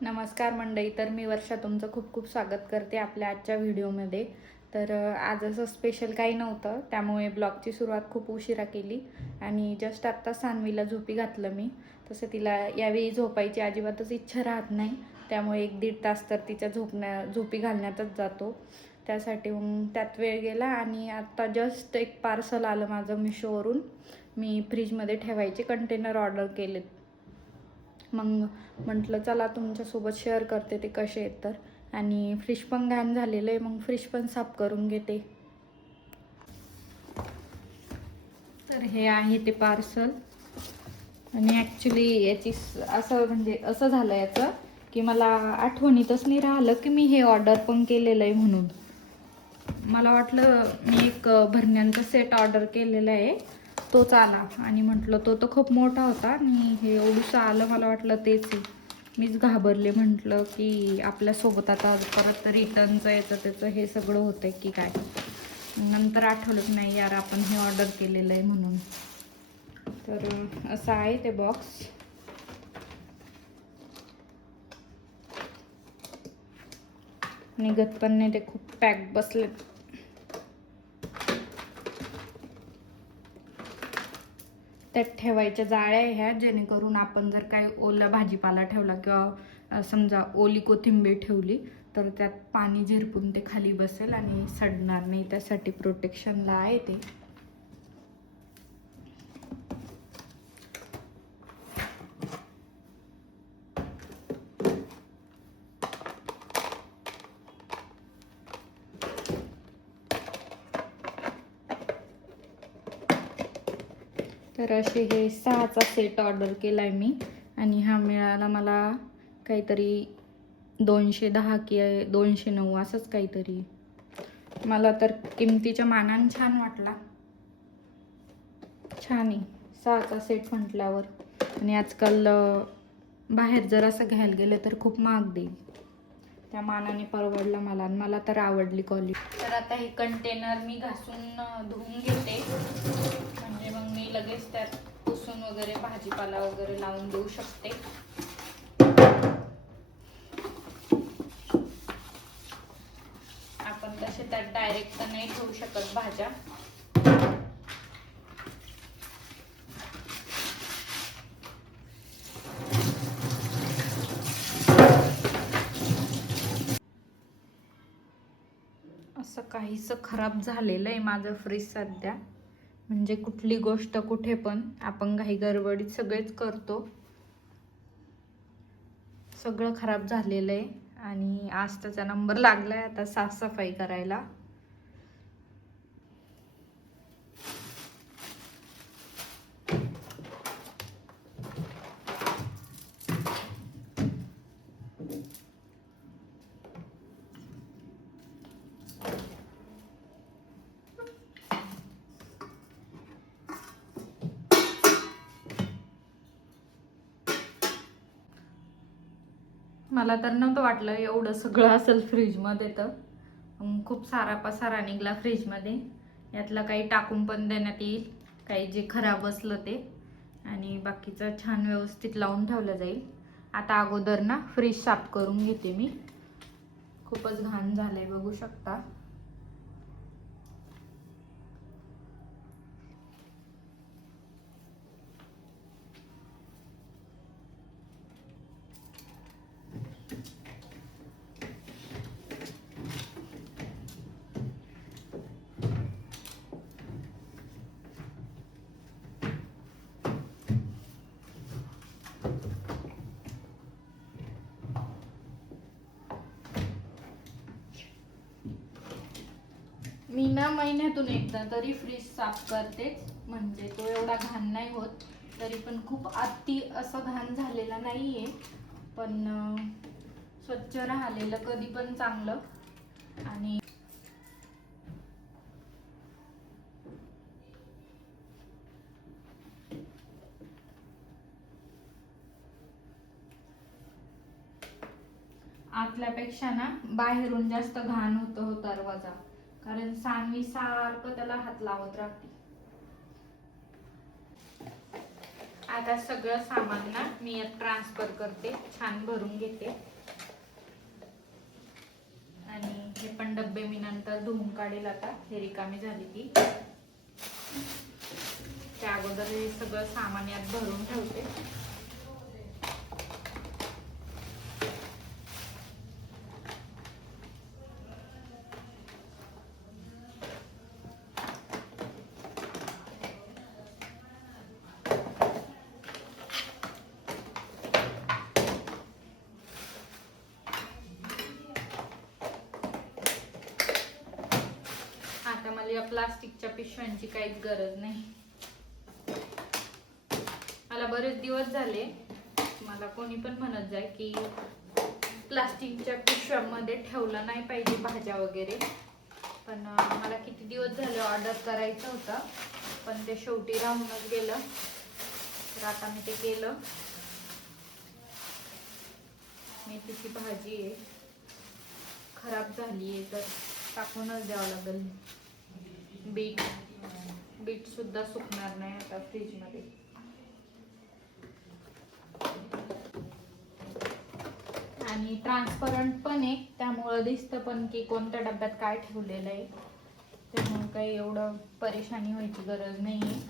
नमस्कार मंडळी. तर मी वर्षा तुमचं खूप खूप स्वागत करते आपल्या आजच्या व्हिडिओमध्ये. तर आज असं स्पेशल काही नव्हतं, त्यामुळे ब्लॉगची सुरुवात खूप उशिरा केली आणि जस्ट आत्ता सान्वीला झोपी घातलं मी. तसं तिला यावेळी झोपायची अजिबातच इच्छा राहत नाही, त्यामुळे 1-1.5 तास तर तिच्या झोपी घालण्यातच जातो. त्यासाठी त्यात वेळ गेला आणि आत्ता जस्ट एक पार्सल आलं माझं मिशोवरून. मी फ्रीजमध्ये ठेवायचे कंटेनर ऑर्डर केलेत. मग म्हटलं चला तुमच्यासोबत शेअर करते ते कसे आहेत तर. आणि फ्रीज पण घाण झालेलं आहे, मग फ्रीज पण साफ करून घेते. तर हे आहे ते पार्सल. आणि ॲक्च्युली याची असं झालं याचं की मला आठवणीतच नाही राहिलं की मी हे ऑर्डर पण केलेलं आहे म्हणून. मला वाटलं मी एक भरण्यांचा सेट ऑर्डर केलेला आहे, तोच आला आणि म्हटलं तो तर खूप मोठा होता आणि हे एवढंसं आलं. मला वाटलं तेच आहे. मीच घाबरले, म्हटलं की आपल्यासोबत आता परत रिटर्नचं याचं त्याचं हे सगळं होतं आहे की काय. नंतर आठवलं की नाही यार, आपण हे ऑर्डर केलेलं आहे म्हणून. तर असं आहे ते बॉक्स. निघत पण नाही ते, खूप पॅक बसलेत. त्यात ठेवायच्या जाळ्या ह्या, जेणेकरून आपण जर काय ओला भाजीपाला ठेवला किंवा समजा ओली कोथिंबीर ठेवली तर त्यात पाणी झिरपून ते खाली बसेल आणि सडणार नाही, त्यासाठी प्रोटेक्शनला आहे ते. तर असे हे 6चा सेट ऑर्डर केला आहे मी आणि हा मिळाला मला काहीतरी 210 की 209 असंच काहीतरी. मला तर किमतीच्या मानाने छान वाटला. छान आहे 6चा सेट म्हटल्यावर. आणि आजकाल बाहेर जर असं घ्यायला गेलं तर खूप महाग देईल, त्या मानाने परवडला मला आणि मला तर आवडली क्वालिटी. तर आता हे कंटेनर मी घासून धुवून घेते, म्हणजे मग मी लगेच त्यात पुसून वगैरे भाजीपाला वगैरे लावून देऊ शकते. आपण तसे त्यात डायरेक्ट तर नाही ठेवू शकत भाज्या. असं काहीसं खराब झालेलं आहे माझं फ्रीज सध्या. म्हणजे कुठली गोष्ट कुठे पण आपण घाई गडबडीत सगळेच करतो. सगळं खराब झालेलं आहे आणि आज त्याचा नंबर लागलाय आता साफसफाई करायला. मला तर नव्हतं वाटलं एवढं सगळं असेल फ्रीजमध्ये. तर खूप सारा पसारा निघाला फ्रीजमध्ये. यातलं काही टाकून पण देण्यात येईल, काही जे खराब असलं ते, आणि बाकीचं छान व्यवस्थित लावून ठेवलं जाईल. आता अगोदर ना फ्रीज साफ करून घेते मी. खूपच घाण झालंय बघू शकता. मी ना महिन्यातून एकदा तरी फ्रीज साफ करतेच, म्हणजे तो एवढा घाण नाही होत. तरी पण खूप अति असं घाण झालेला नाहीये, पण स्वच्छ राहिलेलं कधी पण चांगलं. आणि आतल्यापेक्षा ना बाहेरून जास्त घाण होतो दरवाजा, कारण सानवी सारखं त्याला हात लावत राहते. आता सगळं सामान ना मी यात ट्रान्सफर करते, छान भरून घेते. आणि हे पण डब्बे मी नंतर धुवून काढेल. आता हे रिकामी झाली की त्या अगोदर हे सगळं सामान यात भरून ठेवते. आता मला या प्लास्टिकच्या पिशव्यांची काहीच गरज नाही. मला बरेच दिवस झाले, मला कोणी पण म्हणत जाय की प्लास्टिकच्या पिशव्यांमध्ये ठेवलं नाही पाहिजे भाज्या वगैरे. पण मला किती दिवस झाले ऑर्डर करायचं होतं, पण ते शेवटी राहूनच गेलं. तर आता मी ते केलं. मेथीची भाजी आहे, खराब झाली आहे तर टाकूनच द्यावं लागेल. बीट सुद्धा सुकणार नाही आता फ्रीज मध्ये. आणि ट्रान्सपरंट पण आहे, त्यामुळं दिसतं पण की कोणत्या डब्यात काय ठेवलेलं आहे. त्यामुळे काही एवढं परेशानी व्हायची गरज नाही.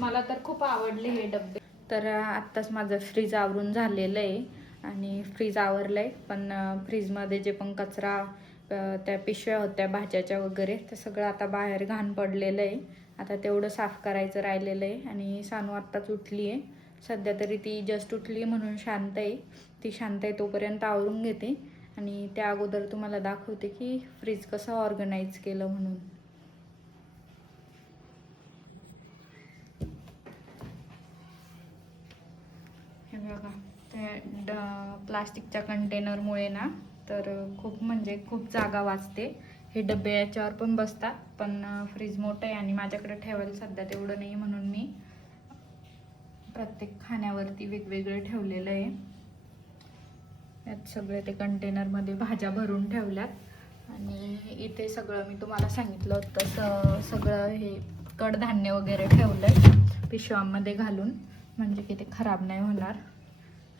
मला तर खूप आवडले हे डब्बे. तर आत्ताच माझं फ्रीज आवरून झालेलं आहे आणि फ्रीज आवरलं आहे. पण फ्रीजमध्ये जे पण कचरा, त्या पिशव्या होत्या भाज्याच्या वगैरे, ते सगळं आता बाहेर घाण पडलेलं आहे. आता तेवढं साफ करायचं राहिलेलं आहे. आणि सानू आत्ताच उठली आहे. सध्या तरी ती जस्ट उठली म्हणून शांत आहे. ती शांत आहे तोपर्यंत आवरून घेते. आणि त्या अगोदर तुम्हाला दाखवते की फ्रीज कसं ऑर्गनाईज केलं म्हणून. हे बघा, ते प्लास्टिकच्या कंटेनरमुळे ना तर खूप जागा वाचते. हे डबे याच्यावर पण बसतात, पण फ्रीज मोठं आहे आणि माझ्याकडे ठेवायला सध्या तेवढं नाही, म्हणून मी प्रत्येक खाण्यावरती वेगवेगळं ठेवलेलं आहे. यात सगळे ते कंटेनरमध्ये भाज्या भरून ठेवल्यात. आणि इथे सगळं मी तुम्हाला सांगितलं होतं सगळं हे कडधान्य वगैरे ठेवलंय पिशव्यांमध्ये घालून, म्हणजे की ते खराब नाही होणार.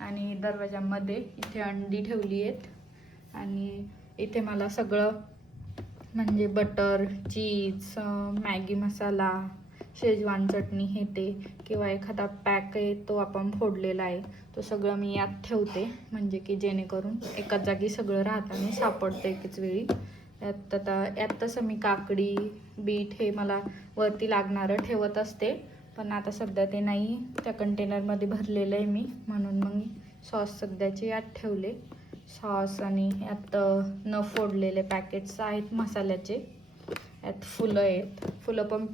आणि दरवाजामध्ये इथे अंडी ठेवली आहेत. आणि इथे मला सगळं म्हणजे बटर, चीज, मॅगी मसाला, शेजवान चटणी, हे ते किंवा एखादा पॅक आहे तो आपण फोडलेला आहे, तो सगळं मी यात ठेवते. म्हणजे की जेणेकरून एकाच जागी सगळं राहतं आणि सापडतं एकाच वेळी. यात तसं मी काकडी, बीट हे मला वरती लागणारं ठेवत असते, पण आता सध्या ते नाही, त्या कंटेनरमध्ये भरलेलं आहे मी, म्हणून मग सॉस सध्याचे यात ठेवले. सॉस आणि यात न फोडलेले पॅकेट्स आहेत मसाल्याचे. यात फुलं आहेत, फुलं पण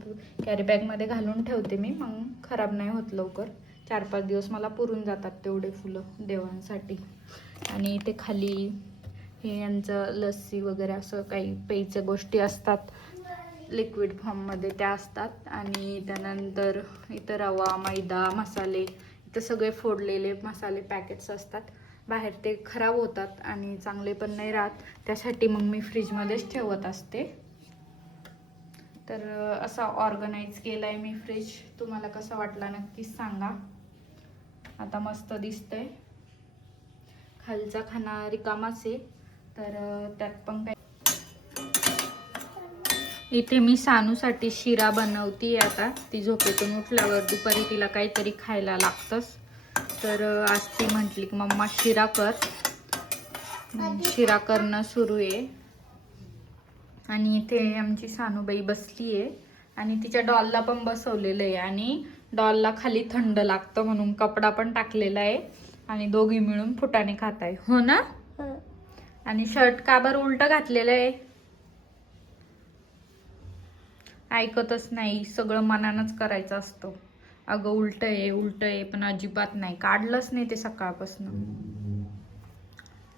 कॅरी बॅगमध्ये घालून ठेवते मी, मग खराब नाही होत लवकर. 4-5 दिवस मला पुरून जातात तेवढे फुलं देवांसाठी. आणि ते खाली हे यांचं लस्सी वगैरे असं काही प्यायच्या गोष्टी असतात लिक्विड फॉर्ममध्ये, त्या असतात. आणि त्यानंतर इथं रवा, मैदा, मसाले, इथं सगळे फोडलेले मसाले पॅकेट्स असतात. बाहेर ते खराब होतात आणि चांगले पण नाही राहत, त्यासाठी मग मी फ्रीजमध्येच ठेवत असते. तर असा ऑर्गनाईज केला आहे मी फ्रीज. तुम्हाला कसा वाटला नक्कीच सांगा. आता मस्त दिसतंय. खालचा खाना रिकामाच आहे, तर त्यात पण काही. इथे मी सानूसाठी शिरा बनवते. आता ती झोपेतून उठल्यावर दुपारी तिला काहीतरी खायला लागतंच, तर आज ती म्हटली की मम्मा शिरा कर. शिरा करणं सुरू आहे. आणि इथे आमची सानूबाई बसली आहे आणि तिच्या डॉलला पण बसवलेलं आहे. आणि डॉलला खाली थंड लागतं म्हणून कपडा पण टाकलेला आहे आणि दोघी मिळून फुटाणे खात आहे. हो ना? आणि शर्ट का बरं उलट घातलेलं आहे? ऐकतच नाही, सगळं मनानच करायचं असतं. अगं उलट आहे, पण अजिबात नाही, काढलंच नाही ते सकाळपासून.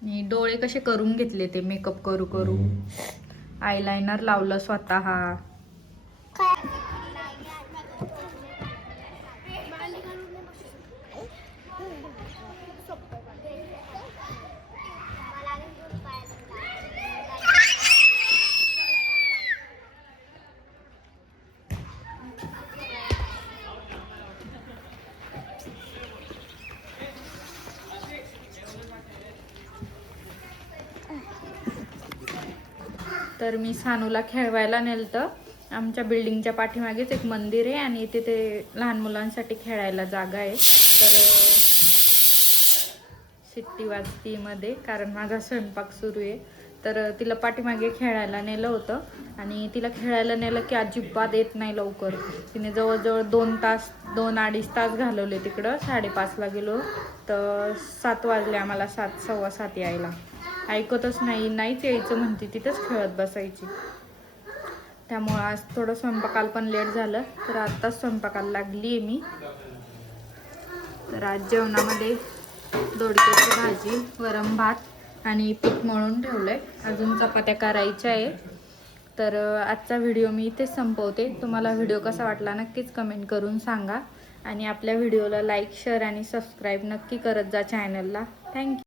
आणि डोळे कसे करून घेतले ते मेकअप करू करू. आयलाइनर लावलं स्वतः. तर मी सानूला खेळवायला नेलतं. आमच्या बिल्डिंगच्या पाठीमागेच एक मंदिर आहे आणि तिथे लहान मुलांसाठी खेळायला जागा आहे. तर शिट्टी वाजती मध्ये कारण माझा स्वयंपाक सुरू आहे. तर तिला पाठीमागे खेळायला नेलं होतं आणि तिला खेळायला नेलं की अजिबात येत नाही लवकर. तिने जवळजवळ 2-2.5 तास घालवले तिकडं. 5:30ला गेलो तर 7 वाजले आम्हाला, 7, 7:15 यायला. ऐकतच नाही, नाहीच यायचं म्हणते, तिथंच खेळत बसायची. त्यामुळं आज थोडं स्वयंपाकाला पण लेट झालं. तर आत्ताच स्वयंपाकाला लागली आहे मी. तर आज जेवणामध्ये दोडक्याची भाजी, वरण भात आणि पीठ मळून ठेवलं आहे. अजून चपात्या करायच्या आहे. तर आजचा व्हिडिओ मी इथेच संपवते. तुम्हाला व्हिडिओ कसा वाटला नक्कीच कमेंट करून सांगा आणि आपल्या व्हिडिओला लाईक, शेअर आणि सबस्क्राईब नक्की करत जा चॅनलला. थँक्यू.